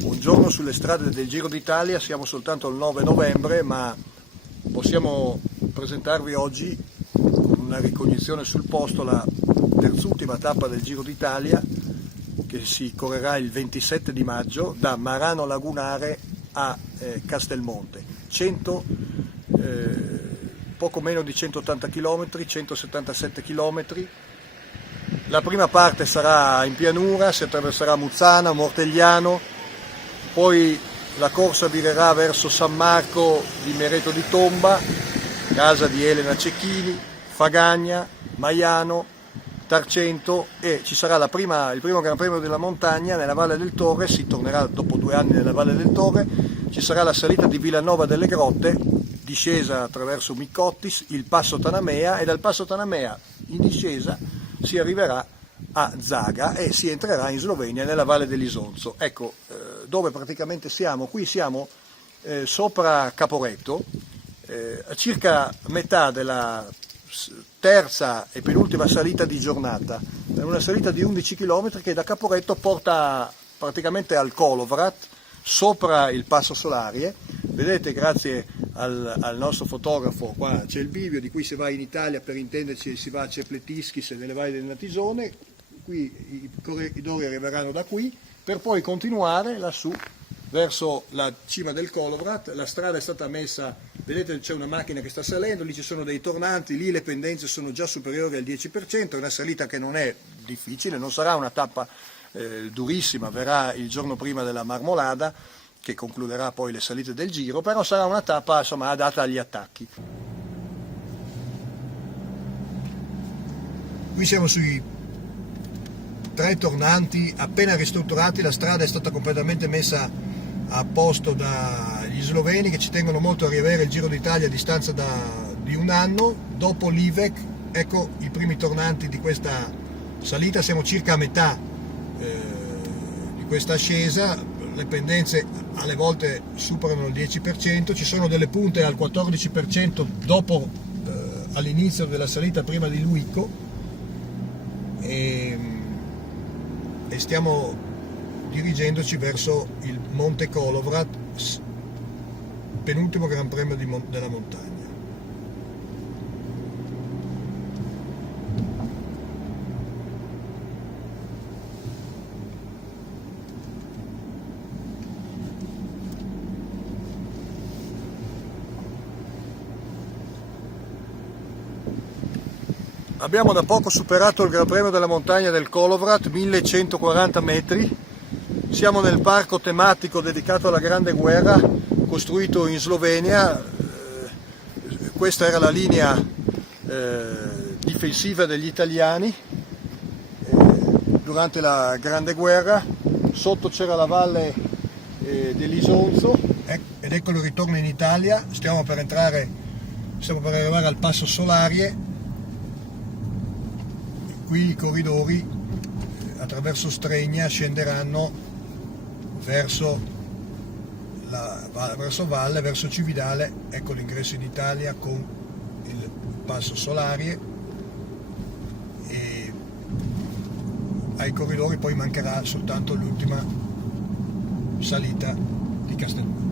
Buongiorno sulle strade del Giro d'Italia, siamo soltanto al 9 novembre, ma possiamo presentarvi oggi con una ricognizione sul posto la terzultima tappa del Giro d'Italia che si correrà il 27 di maggio da Marano Lagunare a Castelmonte. Poco meno di 180 km, 177 km. La prima parte sarà in pianura, si attraverserà Muzzana, Mortegliano, poi la corsa virerà verso San Marco di Mereto di Tomba, casa di Elena Cecchini, Fagagna, Maiano, Tarcento, e ci sarà il primo Gran Premio della montagna nella Valle del Torre. Si tornerà dopo 2 anni nella Valle del Torre, ci sarà la salita di Villanova delle Grotte, discesa attraverso Micottis, il Passo Tanamea, e dal Passo Tanamea in discesa si arriverà a Zaga e si entrerà in Slovenia nella Valle dell'Isonzo. Ecco dove praticamente siamo. Qui siamo sopra Caporetto, a circa metà della terza e penultima salita di giornata. È una salita di 11 km che da Caporetto porta praticamente al Kolovrat, sopra il Passo Solarie. Vedete, grazie al nostro fotografo, qua c'è il bivio di cui si va in Italia, per intenderci si va a Cepletiskis e nelle valli del Natisone. Qui i corridori arriveranno da qui per poi continuare lassù verso la cima del Kolovrat. La strada è stata messa, vedete, c'è una macchina che sta salendo, lì ci sono dei tornanti, lì le pendenze sono già superiori al 10%, è una salita che non è difficile, non sarà una tappa durissima, verrà il giorno prima della Marmolada che concluderà poi le salite del Giro, però sarà una tappa insomma adatta agli attacchi. Qui siamo sui 3 tornanti appena ristrutturati, la strada è stata completamente messa a posto dagli sloveni che ci tengono molto a riavere il Giro d'Italia a distanza di 1 anno. Dopo l'Ivec, ecco i primi tornanti di questa salita, siamo circa a metà di questa ascesa, le pendenze alle volte superano il 10%, ci sono delle punte al 14% dopo all'inizio della salita prima di Luico, e stiamo dirigendoci verso il Monte Kolovrat, penultimo Gran Premio della montagna. Abbiamo da poco superato il Gran Premio della montagna del Kolovrat, 1140 metri. Siamo nel parco tematico dedicato alla Grande Guerra, costruito in Slovenia. Questa era la linea difensiva degli italiani durante la Grande Guerra. Sotto c'era la valle dell'Isonzo, ed ecco il ritorno in Italia. Stiamo per arrivare al Passo Solarie. Qui i corridori attraverso Stregna scenderanno verso valle, verso Cividale. Ecco l'ingresso in Italia con il Passo Solarie, e ai corridori poi mancherà soltanto l'ultima salita di Castelmonte.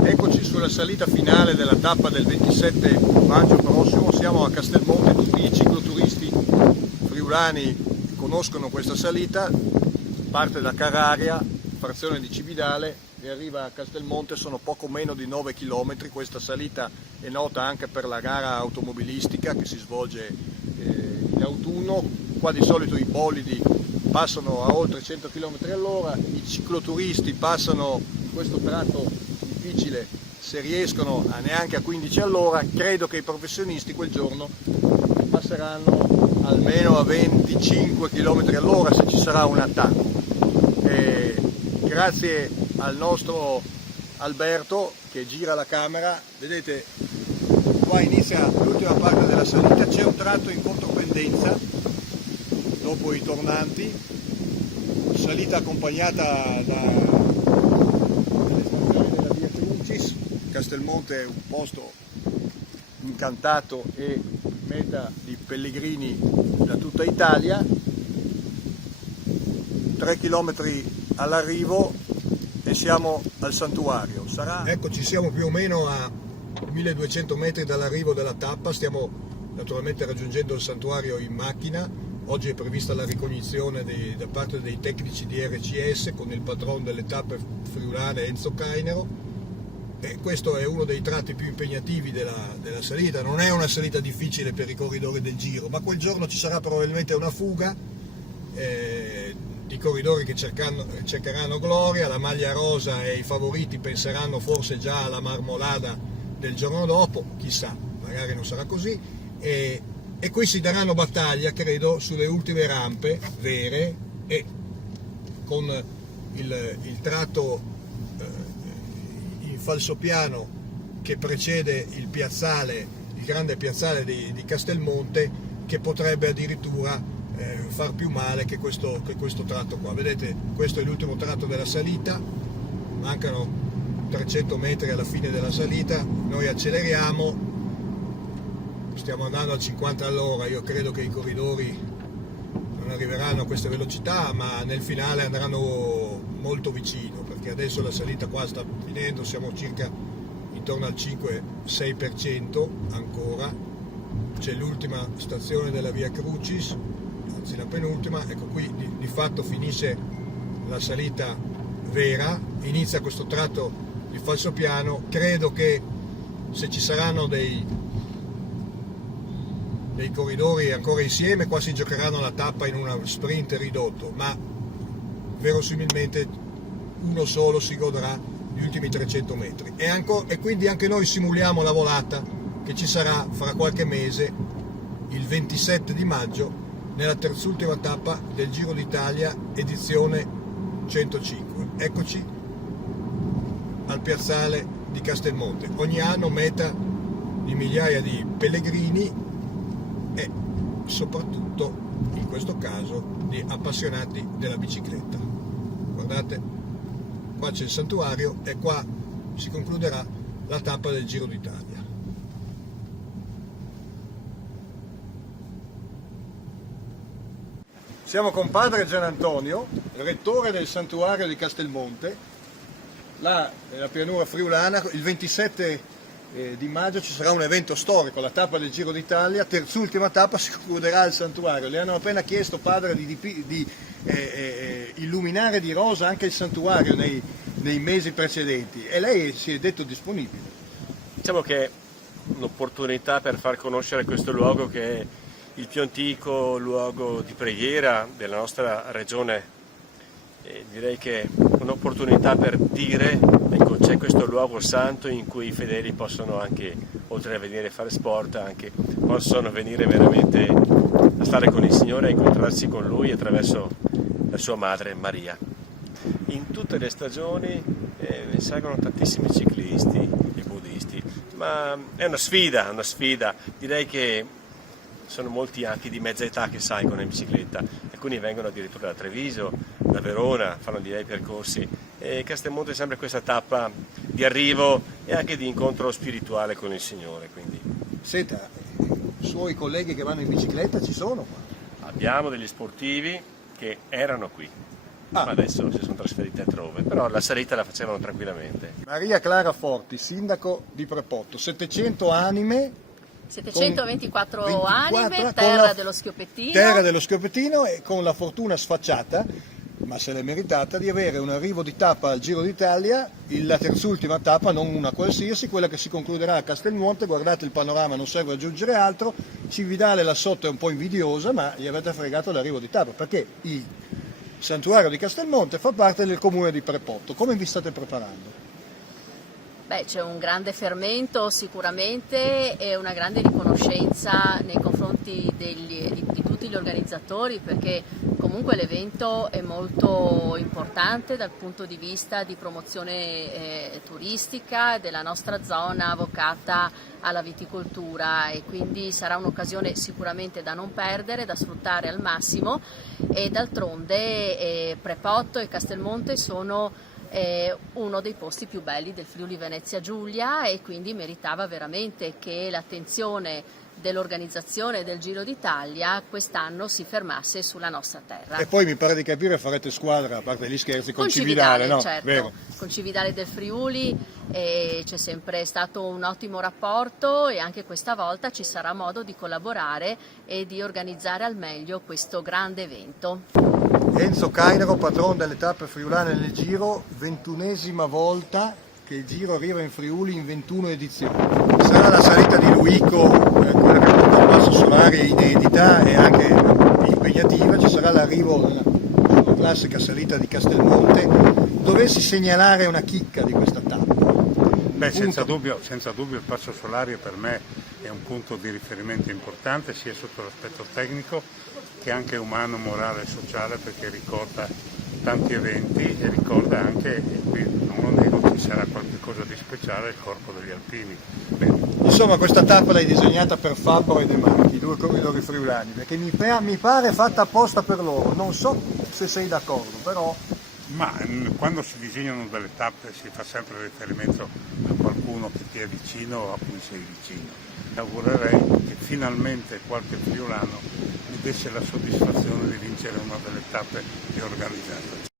Eccoci sulla salita finale della tappa del 27 maggio prossimo. Siamo a Castelmonte, tutti i cicloturisti friulani conoscono questa salita, parte da Cararia, frazione di Cividale, e arriva a Castelmonte. Sono poco meno di 9 km. Questa salita è nota anche per la gara automobilistica che si svolge in autunno. Qua di solito i bolidi passano a oltre 100 km all'ora, i cicloturisti passano in questo tratto difficile se riescono neanche a 15 all'ora. Credo che i professionisti quel giorno passeranno almeno a 25 km all'ora se ci sarà un attacco. Grazie al nostro Alberto che gira la camera, vedete qua inizia l'ultima parte della salita, c'è un tratto in contropendenza dopo i tornanti, salita accompagnata dalle stazioni della Via Crucis. Castelmonte è un posto incantato e meta di pellegrini da tutta Italia, 3 km all'arrivo e siamo al santuario. Eccoci, siamo più o meno a 1200 metri dall'arrivo della tappa, stiamo naturalmente raggiungendo il santuario in macchina. Oggi è prevista la ricognizione da parte dei tecnici di RCS con il patron delle tappe friulane Enzo Cainero. E questo è uno dei tratti più impegnativi della salita. Non è una salita difficile per i corridori del Giro, ma quel giorno ci sarà probabilmente una fuga di corridori che cercheranno gloria, la maglia rosa, e i favoriti penseranno forse già alla marmolada del giorno dopo, chissà, magari non sarà così, e qui si daranno battaglia, credo, sulle ultime rampe vere, e con il tratto in falsopiano che precede il grande piazzale di Castelmonte, che potrebbe addirittura far più male che questo tratto qua. Vedete, questo è l'ultimo tratto della salita, mancano 300 metri alla fine della salita, noi acceleriamo, stiamo andando a 50 all'ora, io credo che i corridori non arriveranno a queste velocità, ma nel finale andranno molto vicino, perché adesso la salita qua sta finendo, siamo circa intorno al 5-6% ancora, c'è l'ultima stazione della Via Crucis, anzi la penultima, ecco qui di fatto finisce la salita vera, inizia questo tratto di falsopiano. Credo che se ci saranno dei corridori ancora insieme, qua si giocheranno la tappa in uno sprint ridotto, ma verosimilmente uno solo si godrà gli ultimi 300 metri e quindi anche noi simuliamo la volata che ci sarà fra qualche mese, il 27 di maggio, nella terzultima tappa del Giro d'Italia edizione 105. Eccoci al piazzale di Castelmonte, ogni anno meta di migliaia di pellegrini e soprattutto in questo caso di appassionati della bicicletta. Guardate, qua c'è il santuario e qua si concluderà la tappa del Giro d'Italia. Siamo con padre Gian Antonio, rettore del santuario di Castelmonte, là nella pianura friulana. Il 27 di maggio ci sarà un evento storico, la tappa del Giro d'Italia, terzultima tappa, si concluderà al santuario. Le hanno appena chiesto, padre, di illuminare di rosa anche il santuario nei mesi precedenti, e lei si è detto disponibile. Diciamo che è un'opportunità per far conoscere questo luogo, che è il più antico luogo di preghiera della nostra regione. E direi che è un'opportunità per dire, ecco, c'è questo luogo santo in cui i fedeli possono anche, oltre a venire a fare sport, anche possono venire veramente a stare con il Signore, a incontrarsi con Lui attraverso la sua madre Maria. In tutte le stagioni salgono tantissimi ciclisti e buddhisti, ma è una sfida, direi che sono molti anche di mezza età che salgono in bicicletta, alcuni vengono addirittura da Treviso, da Verona, fanno direi percorsi, e Castelmonte è sempre questa tappa di arrivo e anche di incontro spirituale con il Signore. Quindi. Senta, i suoi colleghi che vanno in bicicletta ci sono qua? Abbiamo degli sportivi che erano qui, ma adesso si sono trasferiti altrove, però la salita la facevano tranquillamente. Maria Clara Forti, sindaco di Prepotto, 700 anime. 724 anime, terra dello Schioppettino. Terra dello Schioppettino, e con la fortuna sfacciata, ma se l'è meritata, di avere un arrivo di tappa al Giro d'Italia, la terzultima tappa, non una qualsiasi, quella che si concluderà a Castelmonte. Guardate il panorama, non serve aggiungere altro. Cividale là sotto è un po' invidiosa, ma gli avete fregato l'arrivo di tappa, perché il santuario di Castelmonte fa parte del comune di Prepotto. Come vi state preparando? Beh, c'è un grande fermento sicuramente e una grande riconoscenza nei confronti di tutti gli organizzatori, perché comunque l'evento è molto importante dal punto di vista di promozione turistica della nostra zona vocata alla viticoltura, e quindi sarà un'occasione sicuramente da non perdere, da sfruttare al massimo. E d'altronde Prepotto e Castelmonte sono uno dei posti più belli del Friuli Venezia Giulia, e quindi meritava veramente che l'attenzione dell'organizzazione del Giro d'Italia quest'anno si fermasse sulla nostra terra. E poi mi pare di capire farete squadra, a parte gli scherzi, con Cividale, no? Certo, Vero? con Cividale del Friuli c'è sempre stato un ottimo rapporto e anche questa volta ci sarà modo di collaborare e di organizzare al meglio questo grande evento. Enzo Cainaro, patron delle tappe friulane nel Giro, 21esima volta che il Giro arriva in Friuli in 21 edizioni. Sarà la salita di Luico, quella che porta al Passo Solari, inedita e anche impegnativa. Ci sarà l'arrivo della classica salita di Castelmonte. Dovessi segnalare una chicca di questa tappa? Beh, senza dubbio il Passo Solari per me è un punto di riferimento importante sia sotto l'aspetto tecnico che anche umano, morale e sociale, perché ricorda tanti eventi e ricorda anche, e qui non lo nego, ci sarà qualcosa di speciale, il corpo degli alpini. Bene. Insomma, questa tappa l'hai disegnata per Fabbro e De Marchi, i due corridori friulani, perché mi pare fatta apposta per loro. Non so se sei d'accordo, però... Ma quando si disegnano delle tappe si fa sempre riferimento a qualcuno che ti è vicino o a cui sei vicino. Augurerei che finalmente qualche friulano mi desse la soddisfazione di vincere una delle tappe che ho organizzato.